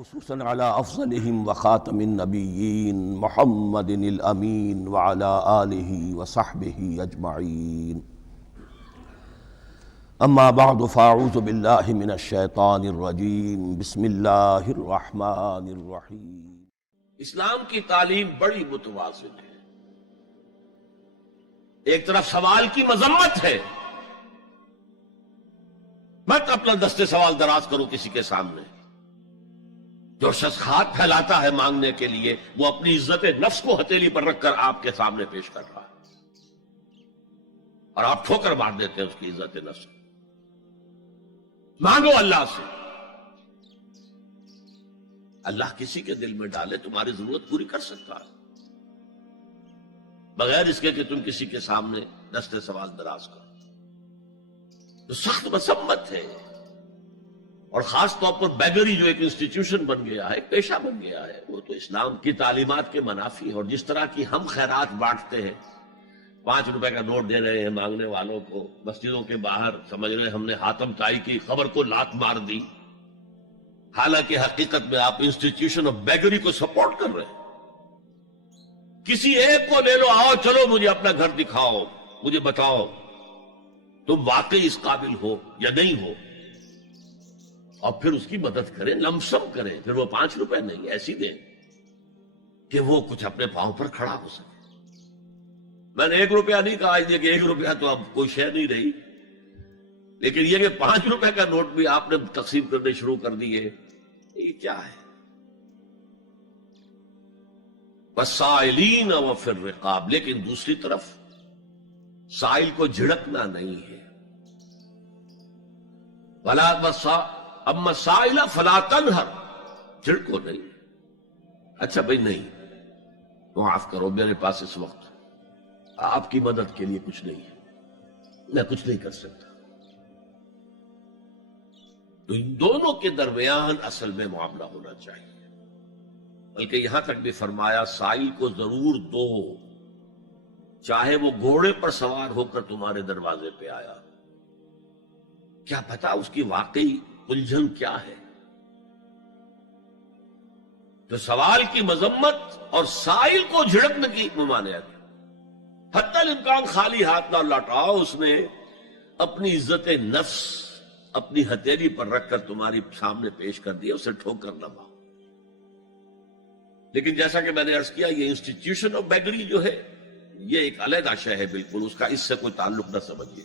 خصوصاً على افضلهم وخاتم النبيين محمد الامين وعلى آله وصحبه اجمعين. اما بعد فاعوذ بالله من الشیطان الرجیم بسم اللہ الرحمن الرحیم. اسلام کی تعلیم بڑی متوازن ہے. ایک طرف سوال کی مذمت ہے، مت اپنا دستے سوال دراز کرو کسی کے سامنے. جو شخص ہاتھ پھیلاتا ہے مانگنے کے لیے وہ اپنی عزت نفس کو ہتھیلی پر رکھ کر آپ کے سامنے پیش کر رہا ہے، اور آپ ٹھوکر مار دیتے ہیں اس کی عزت نفس. مانگو اللہ سے، اللہ کسی کے دل میں ڈالے تمہاری ضرورت پوری کر سکتا ہے، بغیر اس کے کہ تم کسی کے سامنے دستے سوال دراز کرو. تو سخت مذمت ہے، اور خاص طور پر بیگری جو ایک انسٹیٹیوشن بن گیا ہے، ایک پیشہ بن گیا ہے، وہ تو اسلام کی تعلیمات کے منافی ہے. اور جس طرح کی ہم خیرات بانٹتے ہیں، 5 روپے کا نوٹ دے رہے ہیں مانگنے والوں کو مسجدوں کے باہر، سمجھ رہے ہم نے حاتم طائی کی خبر کو لات مار دی، حالانکہ حقیقت میں آپ انسٹیٹیوشن آف بیگری کو سپورٹ کر رہے ہیں. کسی ایک کو لے لو، آؤ چلو مجھے اپنا گھر دکھاؤ، مجھے بتاؤ تم واقعی اس قابل ہو یا نہیں ہو، اور پھر اس کی مدد کریں، لمسم کریں. پھر وہ 5 روپے نہیں ایسی دیں کہ وہ کچھ اپنے پاؤں پر کھڑا ہو سکے. میں نے 1 روپیہ نہیں کہا کہ 1 روپیہ تو اب کوئی شے نہیں رہی، لیکن یہ کہ 5 روپے کا نوٹ بھی آپ نے تقسیم کرنے شروع کر دیے، یہ کیا ہے؟ وَالسَّائِلِينَ وَفِي الرِّقَابِ. لیکن دوسری طرف سائل کو جھڑکنا نہیں ہے. اما سائل فلا تنہر، جھڑکو نہیں. اچھا بھائی نہیں، معاف کرو، میرے پاس اس وقت آپ کی مدد کے لیے کچھ نہیں ہے، میں کچھ نہیں کر سکتا. تو ان دونوں کے درمیان اصل میں معاملہ ہونا چاہیے. بلکہ یہاں تک بھی فرمایا سائل کو ضرور دو، چاہے وہ گھوڑے پر سوار ہو کر تمہارے دروازے پہ آیا. کیا پتا اس کی واقعی الجھن کیا ہے. تو سوال کی مذمت اور سائل کو جھڑکنے کی ممانعت. حتی الامکان خالی ہاتھ نہ لوٹاؤ. اس نے اپنی عزت نفس اپنی ہتھیلی پر رکھ کر تمہاری سامنے پیش کر دیا، اسے ٹھوکر نہ مارو. لیکن جیسا کہ میں نے عرض کیا، یہ انسٹیٹیوشن آف بیگری جو ہے یہ ایک علیحدہ شے ہے، بالکل اس کا اس سے کوئی تعلق نہ سمجھیے.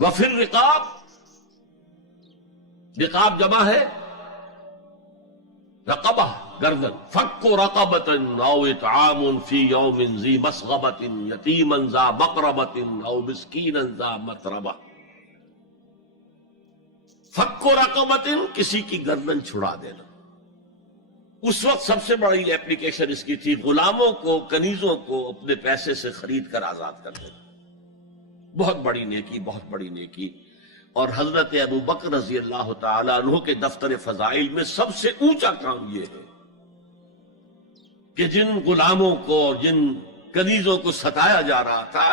وفی الرقاب، رقاب جمع ہے رقبہ، گردن. فک رقبۃ او اطعام فی یوم ذی مسغبۃ یتیما ذا مقربۃ او مسکینا ذا متربہ. فک رقبۃ، کسی کی گردن چھڑا دینا. اس وقت سب سے بڑی اپلیکیشن اس کی تھی غلاموں کو، کنیزوں کو اپنے پیسے سے خرید کر آزاد کر دینا. بہت بڑی نیکی، بہت بڑی نیکی. اور حضرت ابو بکر رضی اللہ تعالیٰ عنہ کے دفتر فضائل میں سب سے اونچا کام یہ ہے کہ جن غلاموں کو اور جن کنیزوں کو ستایا جا رہا تھا،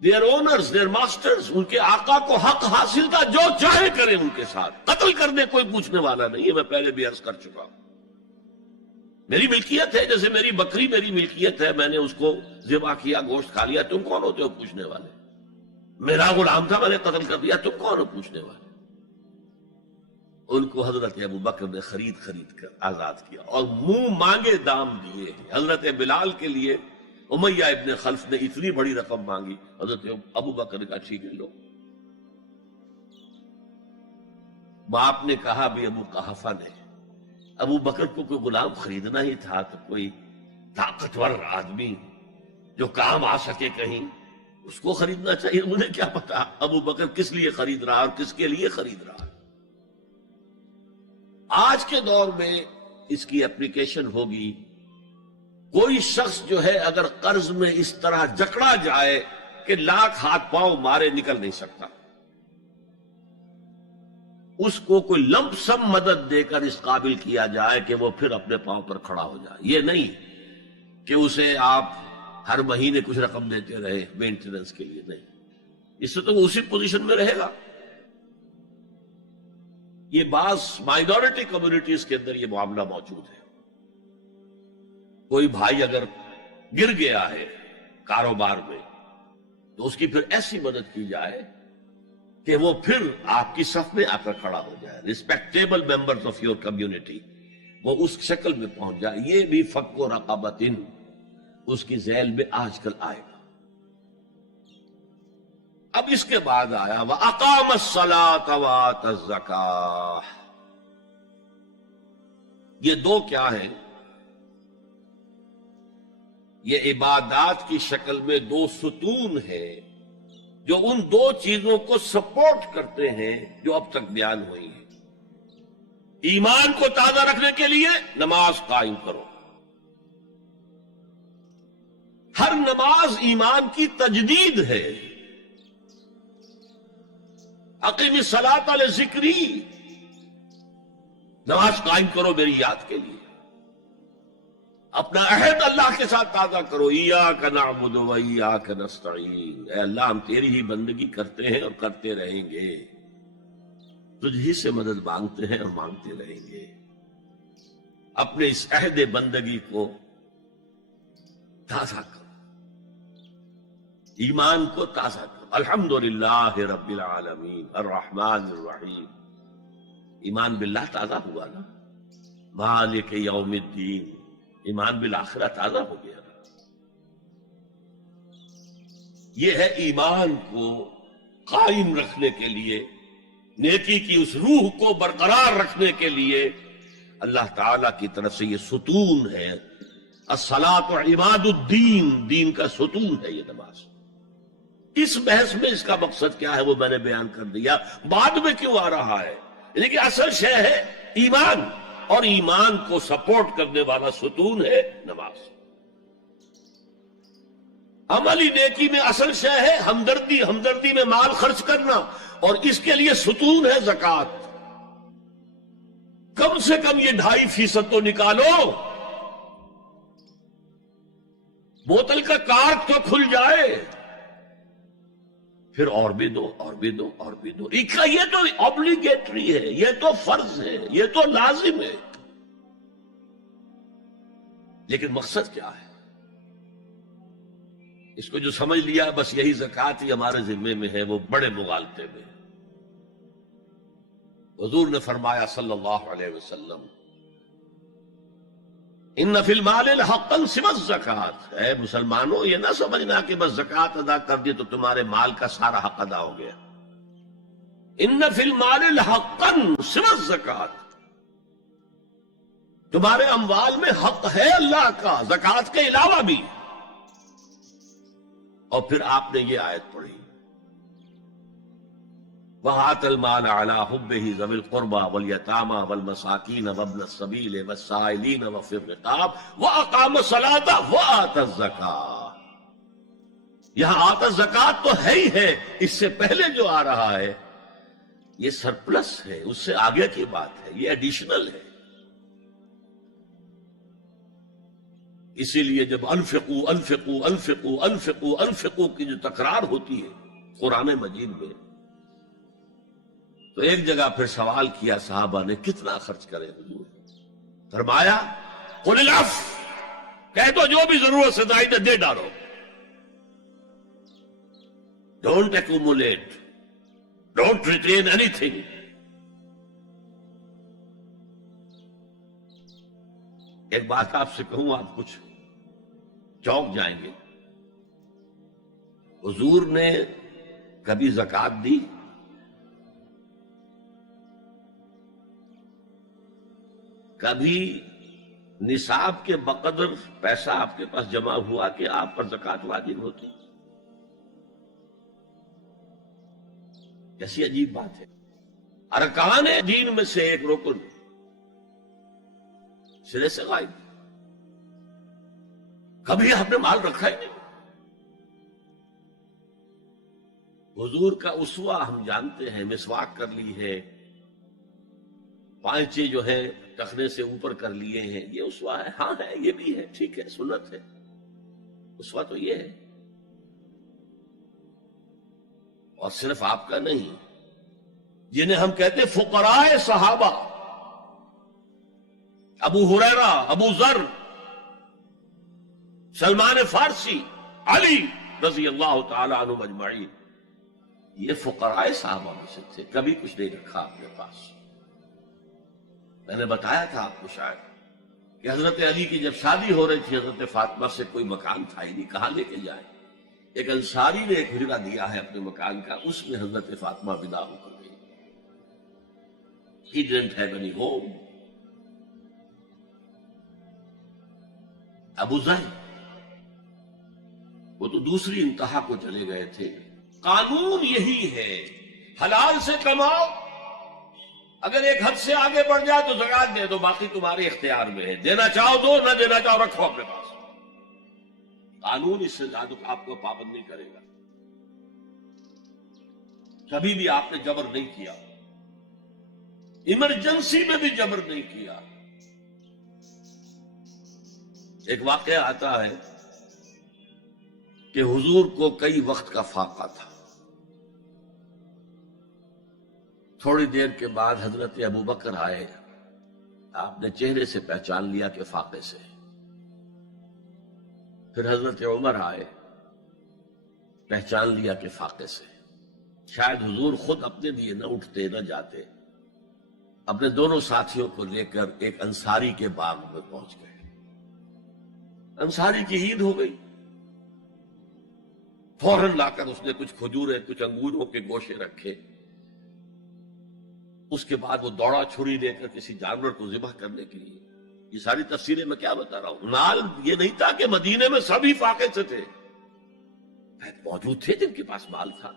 their owners, their masters، ان کے آقا کو حق حاصل تھا، جو چاہے کریں ان کے ساتھ. قتل کرنے کوئی پوچھنے والا نہیں ہے. میں پہلے بھی عرض کر چکا ہوں، میری ملکیت ہے، جیسے میری بکری میری ملکیت ہے، میں نے اس کو ذبح کیا، گوشت کھا لیا، تم کون ہوتے ہو پوچھنے والے؟ میرا غلام تھا، میں نے قتل کر دیا، تم کون ہو پوچھنے والے؟ ان کو حضرت ابو بکر نے خرید کر آزاد کیا اور منہ مانگے دام دیے. حضرت بلال کے لیے امیہ ابن خلف نے اتنی بڑی رقم مانگی، حضرت ابو بکر کا ٹھیک ہے لو. باپ نے کہا بھی ابو قحافہ نے، ابو بکر کو کوئی غلام خریدنا ہی تھا تو کوئی طاقتور آدمی جو کام آ سکے کہیں، اس کو خریدنا چاہیے. انہیں کیا پتا ابو بکر کس لیے خرید رہا اور کس کے لیے خرید رہا. آج کے دور میں اس کی اپلیکیشن ہوگی. کوئی شخص جو ہے اگر قرض میں اس طرح جکڑا جائے کہ لاکھ ہاتھ پاؤں مارے نکل نہیں سکتا، اس کو کوئی لمپ سم مدد دے کر اس قابل کیا جائے کہ وہ پھر اپنے پاؤں پر کھڑا ہو جائے. یہ نہیں کہ اسے آپ ہر مہینے کچھ رقم دیتے رہے مینٹیننس کے لیے، نہیں. اس سے تو وہ اسی پوزیشن میں رہے گا. یہ بعض مائنورٹی کمیونٹیز کے اندر یہ معاملہ موجود ہے. کوئی بھائی اگر گر گیا ہے کاروبار میں تو اس کی پھر ایسی مدد کی جائے کہ وہ پھر آپ کی صف میں آ کر کھڑا ہو جائے. Respectable members of your community وہ اس شکل میں پہنچ جائے. یہ بھی فک و رقبۃ اس کی ذیل میں آج کل آئے گا. اب اس کے بعد آیا وَأَقَامَ الصَّلَاةَ وَآتَى الزَّكَاةَ. یہ دو کیا ہیں؟ یہ عبادات کی شکل میں دو ستون ہیں جو ان دو چیزوں کو سپورٹ کرتے ہیں جو اب تک بیان ہوئی ہیں. ایمان کو تازہ رکھنے کے لیے نماز قائم کرو. ہر نماز ایمان کی تجدید ہے. اقیم الصلاۃ لذکری، نماز قائم کرو میری یاد کے لیے. اپنا عہد اللہ کے ساتھ تازہ کرو. ایاک نعبد و ایاک نستعین، اے اللہ ہم تیری ہی بندگی کرتے ہیں اور کرتے رہیں گے، تجھ ہی سے مدد مانگتے ہیں اور مانگتے رہیں گے. اپنے اس عہد بندگی کو تازہ کرو، ایمان کو تازہ کرو. الحمدللہ رب العالمین الرحمن الرحیم. ایمان باللہ تازہ ہوا نا. مالک یوم الدین، ایمان بالآخرہ تازہ ہو گیا. یہ ہے ایمان کو قائم رکھنے کے لیے، نیکی کی اس روح کو برقرار رکھنے کے لیے اللہ تعالی کی طرف سے یہ ستون ہے. الصلاۃ عماد الدین، دین کا ستون ہے یہ نماز. اس بحث میں اس کا مقصد کیا ہے وہ میں نے بیان کر دیا. بعد میں کیوں آ رہا ہے؟ یعنی کہ اصل شے ہے ایمان، اور ایمان کو سپورٹ کرنے والا ستون ہے نماز. عملی نیکی میں اصل شے ہے ہمدردی، ہمدردی میں مال خرچ کرنا، اور اس کے لیے ستون ہے زکوٰۃ. کم سے کم یہ 2.5% تو نکالو. بوتل کا کارک تو کھل جائے، پھر اور بھی دو، اور بھی دو، اور بھی دو. یہ تو obligatory ہے، یہ تو فرض ہے، یہ تو لازم ہے. لیکن مقصد کیا ہے؟ اس کو جو سمجھ لیا بس یہی زکوٰۃ ہی ہمارے ذمے میں ہے، وہ بڑے مغالطے میں. حضور نے فرمایا صلی اللہ علیہ وسلم ان فی المال حقا سوى الزکوٰۃ. اے مسلمانوں یہ نہ سمجھنا کہ بس زکوٰۃ ادا کر دی تو تمہارے مال کا سارا حق ادا ہو گیا. ان فی المال حقا سوى الزکوٰۃ، تمہارے اموال میں حق ہے اللہ کا زکوٰۃ کے علاوہ بھی. اور پھر آپ نے یہ آیت پڑھی وَآتَى الْمَالَ عَلَىٰ حُبِّهِ ذَوِي الْقُرْبَىٰ وَالْيَتَامَىٰ وَالْمَسَاكِينَ وَابْنَ السَّبِيلِ وَالسَّائِلِينَ وَفِي الرِّقَابِ وَأَقَامَ الصَّلَاةَ وَآتَى الزَّكَاةَ. یہاں آتا زکوٰۃ تو ہے ہی ہے، اس سے پہلے جو آ رہا ہے یہ سرپلس ہے، اس سے آگے کی بات ہے، یہ ایڈیشنل ہے. اسی لیے جب انفقوا انفقوا انفقوا انفقوا انفقوا کی جو تکرار ہوتی ہے قرآن مجید میں، تو ایک جگہ پھر سوال کیا صحابہ نے کتنا خرچ کرے حضور؟ فرمایا قل العفو، کہہ دو جو بھی ضرورت سے زائد دے ڈالو. Don't accumulate, don't retain any thing. ایک بات آپ سے کہوں، آپ کچھ چونک جائیں گے. حضور نے کبھی زکوٰۃ دی؟ کبھی نصاب کے بقدر پیسہ آپ کے پاس جمع ہوا کہ آپ پر زکوٰۃ واجب ہوتی؟ کیسی عجیب بات ہے. ارکان دین میں سے ایک رکن سرے سے غائب. کبھی آپ نے مال رکھا ہی نہیں. حضور کا اسوہ ہم جانتے ہیں، مسواک کر لی ہے، پانچے جو ہے ٹخنے سے اوپر کر لیے ہیں، یہ اسوہ ہے. ہاں ہے، یہ بھی ہے، ٹھیک ہے، سنت ہے. اسوہ تو یہ ہے. اور صرف آپ کا نہیں، جنہیں ہم کہتے فقراء صحابہ، ابو ہریرہ، ابو ذر، سلمان فارسی، علی رضی اللہ تعالی عنہ اجمعین، یہ فقراء صحابہ میں سے تھے، کبھی کچھ نہیں رکھا اپنے پاس۔ میں نے بتایا تھا آپ کو شاید کہ حضرت علی کی جب شادی ہو رہی تھی حضرت فاطمہ سے، کوئی مکان تھا ہی نہیں، کہاں لے کے جائے؟ ایک انصاری نے ایک حجرہ دیا ہے اپنے مکان کا، اس میں حضرت فاطمہ ودا ہو کر گئی۔ He didn't have any home۔ ابو ذر وہ تو دوسری انتہا کو چلے گئے تھے۔ قانون یہی ہے، حلال سے کماؤ، اگر ایک حد سے آگے بڑھ جائے تو زکات دے دو، باقی تمہارے اختیار میں ہے، دینا چاہو دو، نہ دینا چاہو رکھو اپنے پاس۔ قانون اس سے زیادہ آپ کو پابند نہیں کرے گا۔ کبھی بھی آپ نے جبر نہیں کیا، ایمرجنسی میں بھی جبر نہیں کیا۔ ایک واقعہ آتا ہے کہ حضور کو کئی وقت کا فاقہ تھا۔ تھوڑی دیر کے بعد حضرت ابو بکر آئے، آپ نے چہرے سے پہچان لیا کہ فاقے سے۔ پھر حضرت عمر آئے، پہچان لیا کہ فاقے سے۔ شاید حضور خود اپنے لیے نہ اٹھتے نہ جاتے، اپنے دونوں ساتھیوں کو لے کر ایک انصاری کے باغ میں پہنچ گئے۔ انصاری کی عید ہو گئی، فوراً لا کر اس نے کچھ کھجوریں، کچھ انگوروں کے گوشے رکھے۔ اس کے بعد وہ دوڑا چھری لے کر کسی جانور کو ذبح کرنے کے لیے۔ یہ ساری تفسیریں میں کیا بتا رہا ہوں؟ نال یہ نہیں تھا کہ مدینے میں سبھی فاقے سے تھے، موجود تھے جن کے پاس مال تھا،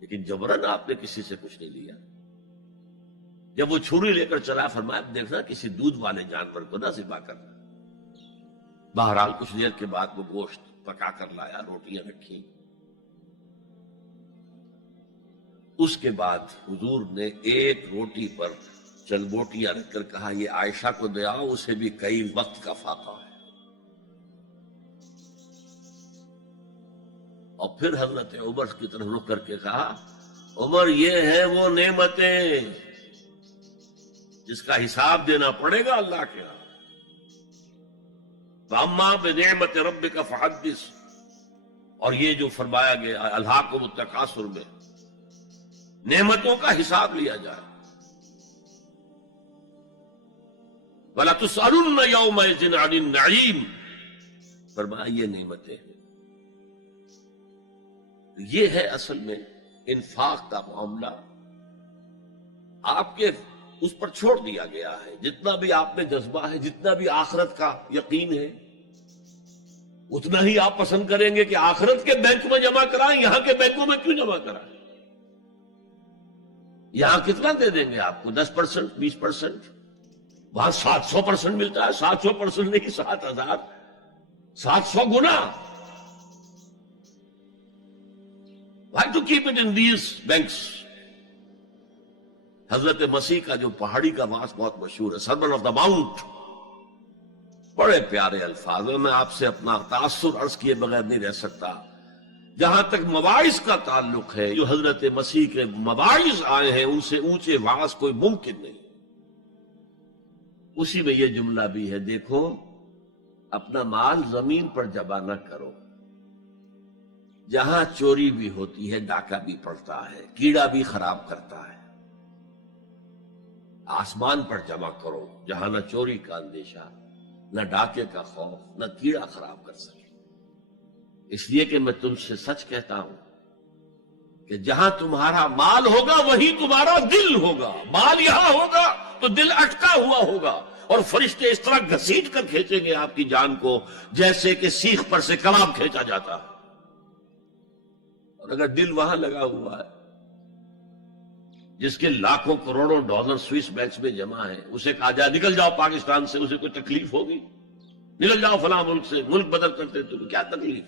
لیکن جبرن آپ نے کسی سے کچھ نہیں لیا۔ جب وہ چھری لے کر چلا، فرمایا دیکھنا کسی دودھ والے جانور کو نہ ذبح کرنا۔ بہرحال کچھ دیر کے بعد وہ گوشت پکا کر لایا، روٹیاں رکھی۔ اس کے بعد حضور نے ایک روٹی پر چند بوٹیاں رکھ کر کہا یہ عائشہ کو دے آؤ، اسے بھی کئی وقت کا فاقہ ہے۔ اور پھر حضرت عمر کی طرف رخ کر کے کہا عمر یہ ہے وہ نعمتیں جس کا حساب دینا پڑے گا اللہ کے ہاں۔ فَأَمَّا بِنِعْمَةِ رَبِّكَ فَحَدِّثْ، اور یہ جو فرمایا گیا الہاکم التکاثر میں، نعمتوں کا حساب لیا جائے۔ وَلَا تُسْأَلُنَّ يَوْمَئِذٍ عَنِ النَّعِيمِ، فرمایا یہ نعمتیں ہیں۔ یہ ہے اصل میں انفاق کا معاملہ، آپ کے اس پر چھوڑ دیا گیا ہے۔ جتنا بھی آپ میں جذبہ ہے، جتنا بھی آخرت کا یقین ہے، اتنا ہی آپ پسند کریں گے کہ آخرت کے بینک میں جمع کرائیں، یہاں کے بینکوں میں کیوں جمع کرائیں؟ یہاں کتنا دے دیں گے آپ کو؟ 10%، 20%؟ وہاں 700% ملتا ہے۔ 700% نہیں، 7,000، 700 گنا۔ Why to keep it in these banks؟ حضرت مسیح کا جو پہاڑی کا واس بہت مشہور ہے، سرمن آف دا ماؤنٹ، بڑے پیارے الفاظ ہیں۔ میں آپ سے اپنا تاثر عرض کیے بغیر نہیں رہ سکتا۔ جہاں تک مواعظ کا تعلق ہے، جو حضرت مسیح کے مواعظ آئے ہیں ان سے اونچے واعظ کوئی ممکن نہیں۔ اسی میں یہ جملہ بھی ہے، دیکھو اپنا مال زمین پر جمع نہ کرو، جہاں چوری بھی ہوتی ہے ڈاکہ بھی پڑتا ہے، کیڑا بھی خراب کرتا ہے۔ آسمان پر جمع کرو جہاں نہ چوری کا اندیشہ، نہ ڈاکے کا خوف، نہ کیڑا خراب کر سکے۔ اس لیے کہ میں تم سے سچ کہتا ہوں کہ جہاں تمہارا مال ہوگا وہی تمہارا دل ہوگا۔ مال یہاں ہوگا تو دل اٹکا ہوا ہوگا، اور فرشتے اس طرح گھسیٹ کر کھینچیں گے آپ کی جان کو جیسے کہ سیخ پر سے کباب کھینچا جاتا ہے۔ اور اگر دل وہاں لگا ہوا ہے جس کے لاکھوں کروڑوں ڈالر سوئس بینکس میں جمع ہے، اسے کہا جائے نکل جاؤ پاکستان سے، اسے کوئی تکلیف ہوگی؟ نکل جاؤ فلاں ملک سے، ملک بدل کرتے تو کیا تکلیف؟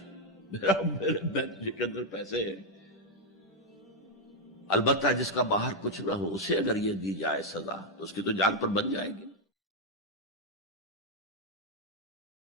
میرے بینک کے اندر پیسے ہیں۔ البتہ جس کا باہر کچھ نہ ہو، اسے اگر یہ دی جائے سزا تو اس کی تو جان پر بن جائے گی۔